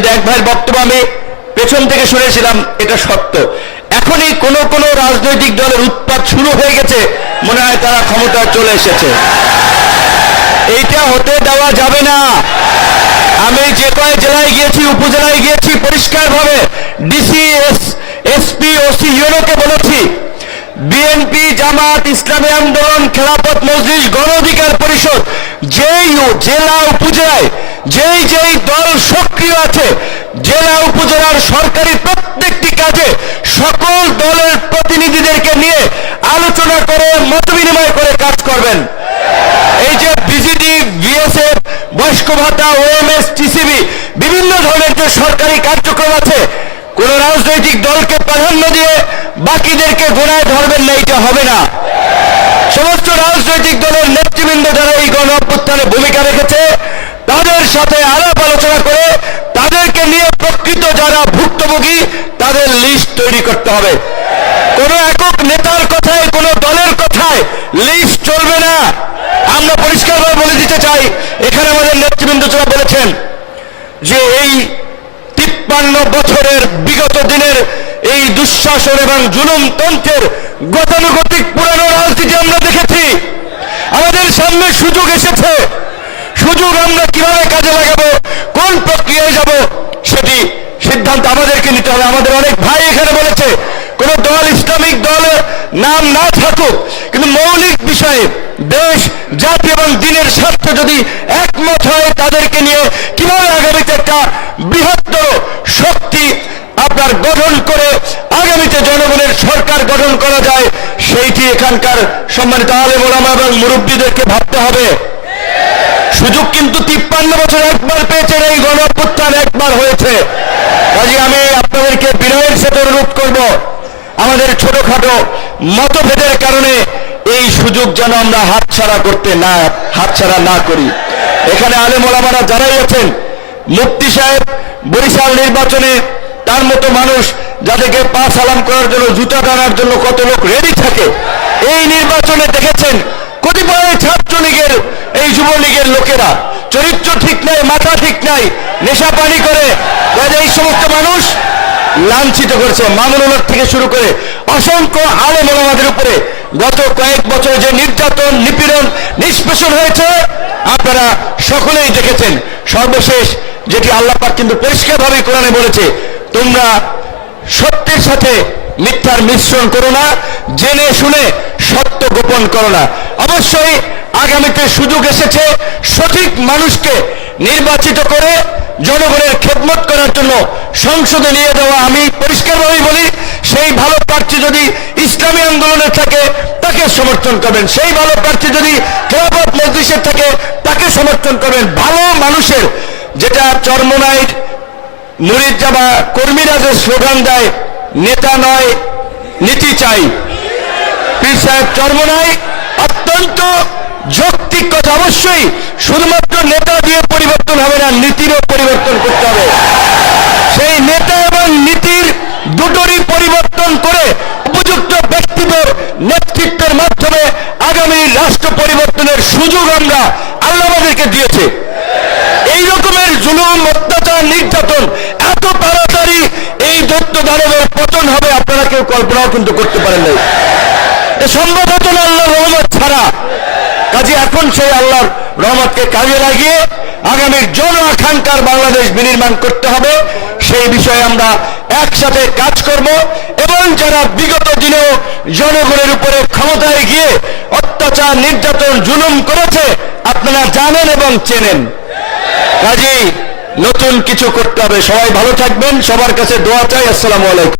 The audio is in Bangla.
কিন্তু এক ভাইয়ের বক্তব্য আমি পেছন থেকে শুনেছিলাম, এটা সত্য। এখনই কোন কোন রাজনৈতিক দলের উৎপাত শুরু হয়ে গেছে, মনে হয় তারা ক্ষমতায় চলে এসেছে। এইটা হতে দেওয়া যাবে না। আমি যে কয় জেলায় গিয়েছি, উপজেলায় গিয়েছি, পরিষ্কারভাবে ডিসি, এসপি, ওসি, ইউনোকে বলেছি, বিএনপি, জামাত, ইসলামী আন্দোলন, খেলাফত মজলিস, গণ অধিকার পরিষদ, যেই জেলা উপজেলায় যেই দল সক্রিয় আছে, জেলা উপজেলার সরকারি প্রত্যেকটি কাজে সকল দলের প্রতিনিধিদেরকে নিয়ে আলোচনা করে মত বিনিময় করে কাজ করবেন। এই যে বিজিডি, বিএসএফ, বয়স্ক ভাতা, ওএমএস, টিসিবি, বিভিন্ন ধরনের যে সরকারি কার্যক্রম আছে, কোন রাজনৈতিক দলকে প্রাধান্য দিয়ে বাকিদেরকে গোড়ায় ধরবেন না, এটা হবে না। সমস্ত রাজনৈতিক দলের নেতৃবৃন্দ যারা এই গণ অভ্যুত্থানে ভূমিকা রেখেছে, তাদের সাথে আলাপ আলোচনা করে তাদেরকে নিয়ে প্রকৃত যারা ভুক্তভোগী তাদের লিস্ট তৈরি করতে হবে। কোন একক নেতার কথায়, কোন দলের কথায় লিস্ট চলবে না। আমরা পরিষ্কারভাবে বলে দিতে চাই, এখানে আমাদের নেতৃবৃন্দ যারা বলেছেন যে এই 53 বছরের বিগত দিনের এই দুঃশাসন এবং জুলুমতন্ত্রের গতানুগতিক পুরানো রাজনীতি আমরা দেখেছি। আমাদের সামনে সুযোগ এসেছে, সুযোগ আমরা কিভাবে কাজে লাগাবো, কোন প্রক্রিয়ায় যাব, সেটি সিদ্ধান্ত আমাদেরকে নিতে হবে। আমাদের অনেক ভাই এখানে বলেছে কোন দল, ইসলামিক দলের নাম না থাকুক, কিন্তু মৌলিক বিষয়ে দেশ, জাতি এবং দিনের স্বার্থে যদি একমত হয়, তাদেরকে নিয়ে কিভাবে আগামীতে একটা বৃহত্তর শক্তি আপনার গঠন করে আগামীতে জনগণের সরকার গঠন করা যায়, সেইটি এখানকার সম্মানিত আলেম ওলামা এবং মুরব্বীদেরকে ভাবতে হবে। সুযোগ কিন্তু 53 বছর একবার পেয়েছেন, এই গণ অভ্যুত্থান একবার হয়েছে। কাজে আমি আপনাদেরকে বিনয়ের সাথে অনুরোধ করব, আমাদের ছোটখাটো মতভেদের কারণে এই সুযোগ যেন আমরা হাতছাড়া না করি। এখানে আলেম ওলামারা যারাই আছেন, মুফতি সাহেব বরিশাল নির্বাচনে তার মতো মানুষ যাদেরকে পা সালাম করার জন্য, জুতা টানার জন্য কত লোক রেডি থাকে, এই নির্বাচনে দেখেছেন কতিপয় ছাত্রলীগের, এই যুবলীগের লোকেরা চরিত্র ঠিক নাই, মাথা ঠিক নাই, নেশা পানি করে এই সমস্ত মানুষ লাঞ্ছিত করেছে। মামুনুল থেকে শুরু করে অসংখ্য আলেম ওলামাদের উপরে গত কয়েক বছর যে নির্যাতন, নিপীড়ন, নিষ্পেষণ হয়েছে আপনারা সকলেই দেখেছেন। সর্বশেষ যেটি আল্লাহ পাক কিন্তু পরিষ্কারভাবে কোরআনে বলেছে, তোমরা সত্যের সাথে মিথ্যার মিশ্রণ করো না, জেনে শুনে সত্য গোপন করো না। অবশ্যই আগামীতে সুযোগ এসেছে সঠিক মানুষকে নির্বাচিত করে জনগণের খেদমত করার জন্য সংসদে নিয়ে দেওয়া। আমি পরিষ্কারভাবেই বলি, সেই ভালো প্রার্থী যদি ইসলামী আন্দোলনের থাকে তাকে সমর্থন করবেন, সেই ভালো প্রার্থী যদি খেলাফত মজলিসের থাকে তাকে সমর্থন করবেন। ভালো মানুষের, যেটা চরমোনাই মুরিদ জামা কর্মীরা যে স্লোগান দেয়, নেতা নয় নীতি চাই, পীর সাহেব চরমোনাই অত্যন্ত যৌক্তিক কথা। অবশ্যই শুধুমাত্র নেতা দিয়ে পরিবর্তন হবে না, নীতিরও পরিবর্তন করতে হবে। সেই নেতা এবং নীতির দুটোরই পরিবর্তন করে উপযুক্ত ব্যক্তিদের নেতৃত্বের মাধ্যমে আগামী রাষ্ট্র পরিবর্তনের সুযোগ আমরা আল্লাহ আমাদেরকে দিয়েছে। এই রকমের জুলুম, অত্যাচার, নির্যাতন এত তাড়াতাড়ি এই দৈত্য দানবের পতন হবে আপনারা কেউ কল্পনাও কিন্তু করতে পারেন নাই। এ সম্ভব হতো না আল্লাহর রহমত ছাড়া। কাজে এখন সেই আল্লাহর রহমতকে কাজে লাগিয়ে আগামীর জন আকাঙ্ক্ষার বাংলাদেশ বিনির্মাণ করতে হবে। সেই বিষয়ে আমরা একসাথে কাজ করব এবং যারা বিগত দিনেও জনগণের উপরে ক্ষমতায় গিয়ে অত্যাচার, নির্যাতন, জুলুম করেছে আপনারা জানেন এবং চেনেন। কাজেই নতুন কিছু করতে হবে। সবাই ভালো থাকবেন, সবার কাছে দোয়া চাই। আসসালামু আলাইকুম।